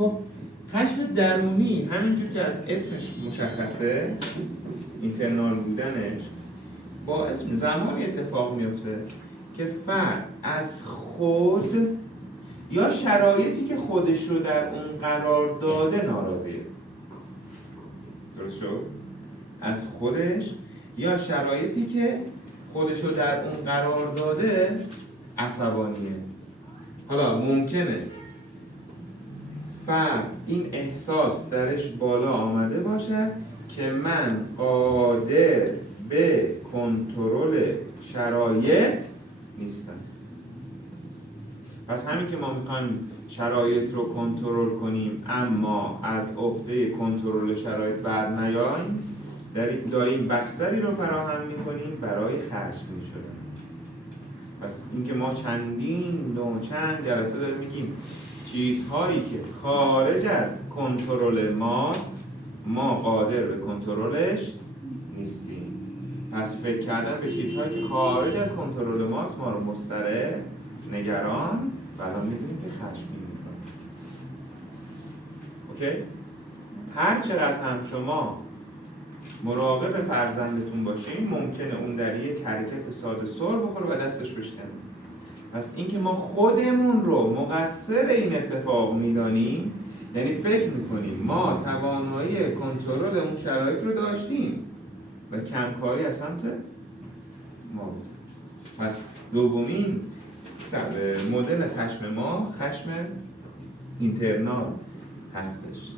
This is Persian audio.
خب خشم درونی همینجور که از اسمش مشخصه، اینترنال بودنش، با اسم زمانی اتفاق میفته که فرد از خود یا شرایطی که خودش رو در اون قرار داده ناراضیه. درست شد؟ از خودش یا شرایطی که خودش رو در اون قرار داده عصبانیه. حالا ممکنه فرد این احساس درش بالا آمده باشه که من قادر به کنترل شرایط نیستم. پس همین که ما میخوایم شرایط رو کنترل کنیم اما از عهده کنترل شرایط بر نیاییم، داریم بستری رو فراهم میکنیم برای خشمگین شدن. پس اینکه ما چند جلسه داریم میگیم چیزهایی که خارج از کنترل ماست ما قادر به کنترلش نیستیم. پس فکر کردن به چیزهایی که خارج از کنترل ماست ما رو مضطرب، نگران و الان میدونیم که خشمگین میکنه. اوکی؟ هر چقدر هم شما مراقب فرزندتون باشین ممکنه اون در یک حرکت ساده سر بخوره و دستش بشکنه. پس اینکه ما خودمون رو مقصر این اتفاق میدانیم یعنی فکر میکنیم ما توانایی کنترل اون شرایط رو داشتیم و کمکاری از سمت ما بود. پس دومین مدل خشم ما خشم اینترنال هستش.